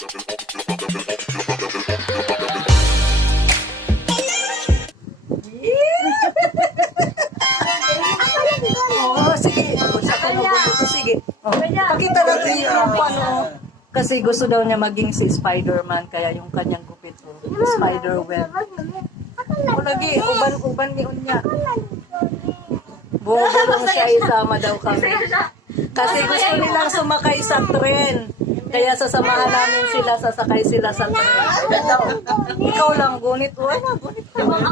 Oo, sige. Sige. Oh, pakita natin yung ano. Kasi gusto daw niya maging si Spider-Man, kaya yung kanyang gupit, spider-web. O lagi, uban ni Unya. Bubulong siya, isama daw kami. Kasi gusto nilang sumakay sa tren. Kaya sasamahan namin sila, sasakay sila sa tren. Ikaw lang, gunit. Wala, gunit ka ba?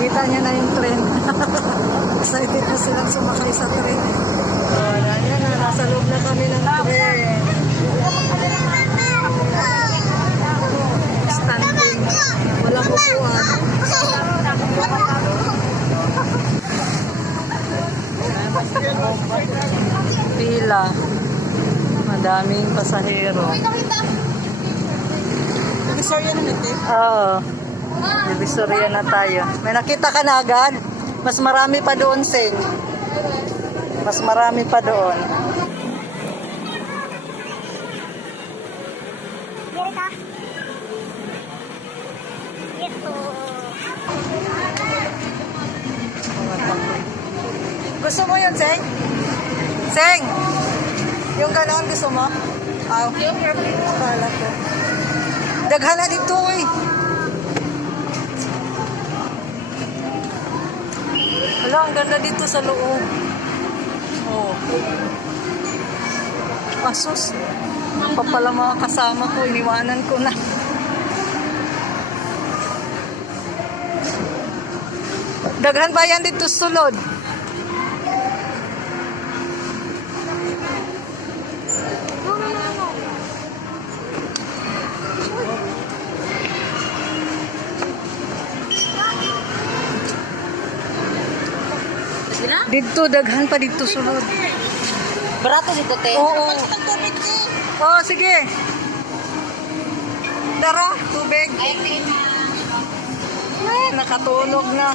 Kita niya na yung tren. Excited na silang sumakay sa tren. Yan na, nasa loob na kami ng tren. Standing. Walang upuan. Pila. Madaming pasahero. Divisoria na natin. Oo. Divisoria na tayo. May nakita ka na agad? Mas marami pa doon, Seng. Mas marami pa doon. Gusto mo yun, Seng? Seng! Yung gano'n gusto mo? Akala ko. Daghan na dito eh. Wala, ang ganda dito sa loob. Oh. Asus. Pa pala mga kasama ko, iniwanan ko na. Daghan ba yan dito sulod? Dito, daghan pa dito sulod. Barato dito, te. Oo. Oo, sige. Tara, tubig. Ay, nakatulog na.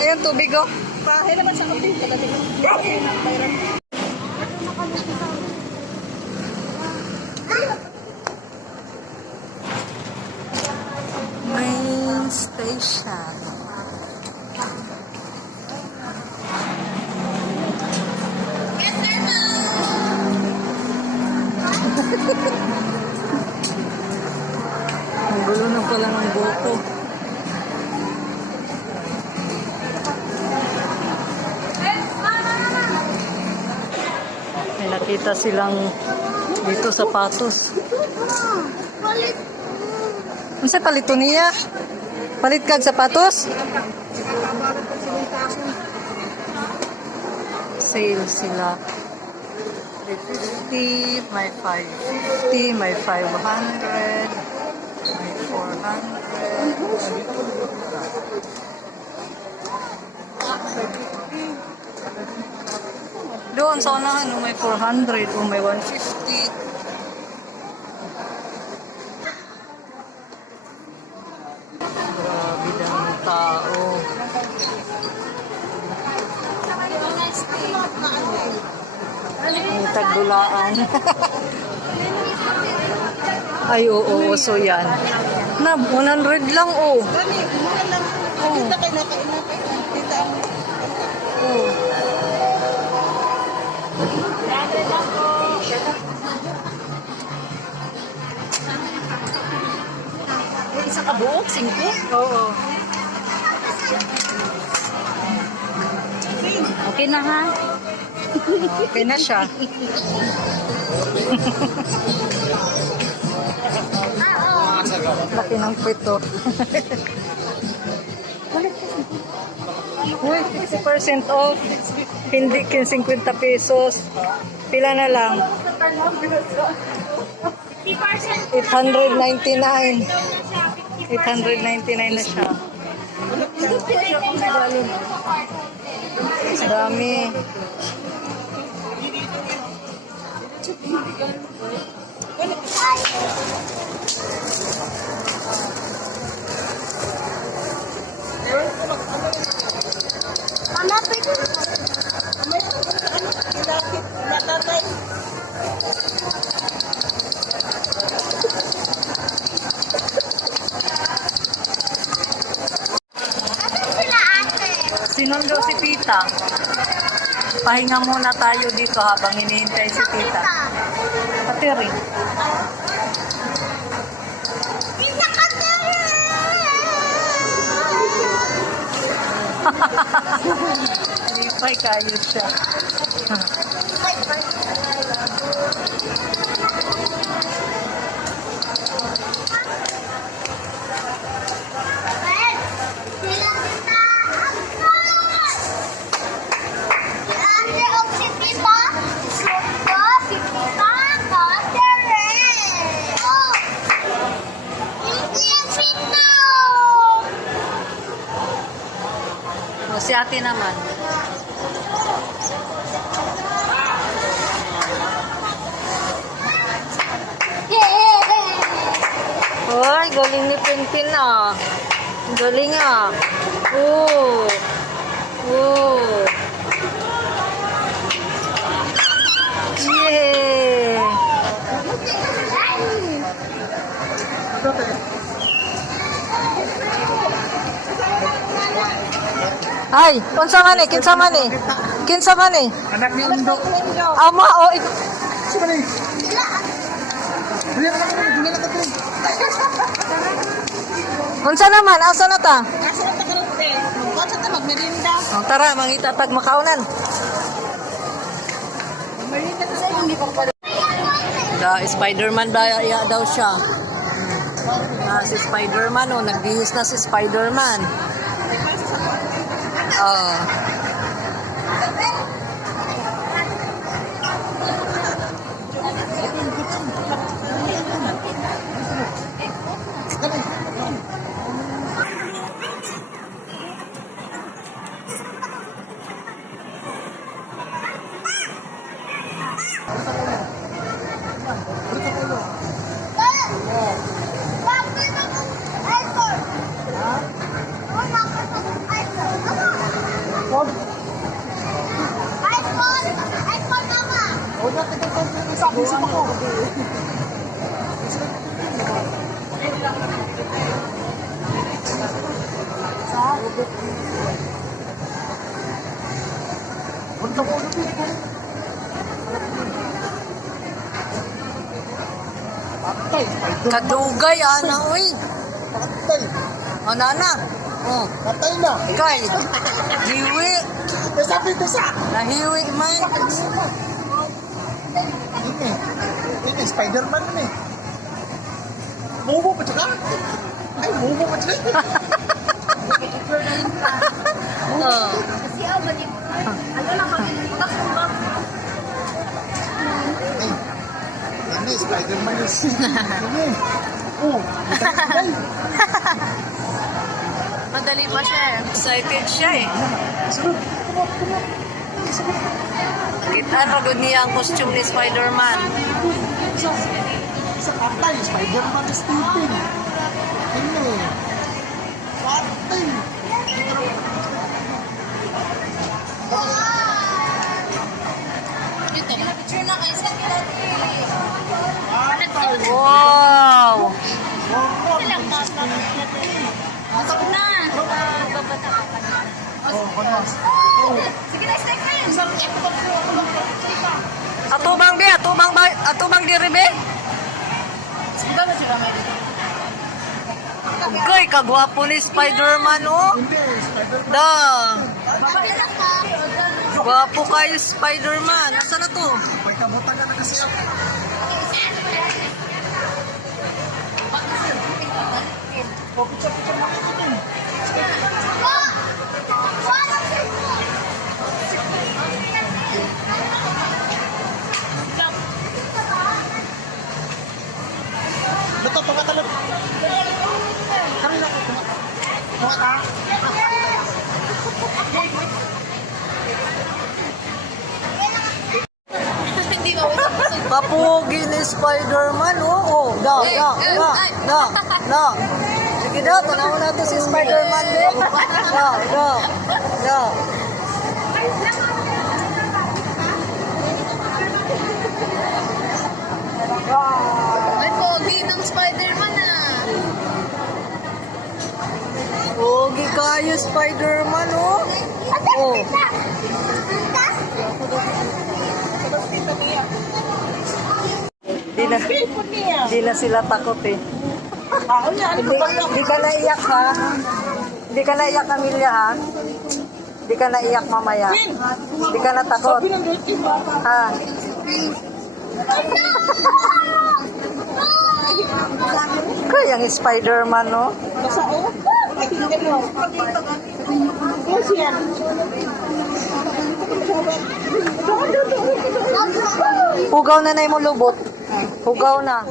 Ayun, tubig, oh. Pahay naman sa kapit. Main station. Ang gulo na pala ng buko. May nakita silang dito sapatos. Ano sa palito niya? Palit kag sapatos? Sale sila. 350, may 550, may 500, may 400. Doon sa unahan, may 400 o may 150. Grabe ng tao. May tagdulaan. Ay, oo, so yan. Na, 100 lang, oh. Kita kayo nakainap. Kita ang... Oh. Isa ka buok, 5? Oo. Okay na, ha? Okay na siya. Laki ng pito. Uy, 50% off. Hindi 50 pesos. Pila na lang? 899. 899 na siya. Dami. Sinundo si Tita. Pahinga muna tayo dito habang hinihintay si Tita. Kateri. Lipay kayo siya. O, si ate naman. Hoy, galing ni Pinpin ah. Galing ah. Oo. Oo. Yay! Ay, unsa man ni? Kinsa man ni? Kinsa man ni? Anak ni Undo. Ama o Sino ni? Dili na ka, dili na ka. unsa naman? Asa na ta? Asa na tagarate? Magkotsa ta magmerinda. Oh, tara, mangitatag makaunan. Merinda ta sa hindi pa pala. Spider-Man daw siya. Si Spider-Man, oh, nagbihis na si Spider-Man. Oh. Kadugay, ana, uy. Patay. Ana na. Oh, Patay na. kay. Hiwi. Sabi ko sa. Nahiwi man. Ini Spider-Man ni. Bobo pa siya. Ay, bobo pa siya. Oh. Ini Spider-Man ni. Ini. Oh, patay. Madali pa siya eh. Excited siya eh. Sunod. Kita pagod niya ang costume ni Spider-Man. Sa patay, Spider-Man is sleeping. Ini. Patay. Picture na kayo sa kilati. Wow! Ilang mas na. Masok na. Babata ka pa na. Oh, panas. Sige na, stay friend. Atubang diri be. Iba ba siya may Ugay, kagwapo ni Spider-Man oh. Hindi, Spider-Man. Da. Bakit na ka? Gwapo kayo Spider-Man. Asa na to? May kabutan ka na kasi ako. Oh, picture na kita. Betul, tunga talap. Kanina ko, tunga ka. Hindi ba usap-usap? Papugi ni Spider-Man oh. Oh, da. Sige daw, tanaw na to si Spider-Man din. Da. Ay, pogi ng Spider-Man ah. Pogi kayo Spider-Man, oh. Oh. Di na sila takot eh. Di ka naiyak ha. Di ka naiyak, Camilla ha. Di ka naiyak mamaya. Di ka natakot. Ha. Kaya yung Spider-Man, no? Hugaw na na yung lubot. Hugaw na.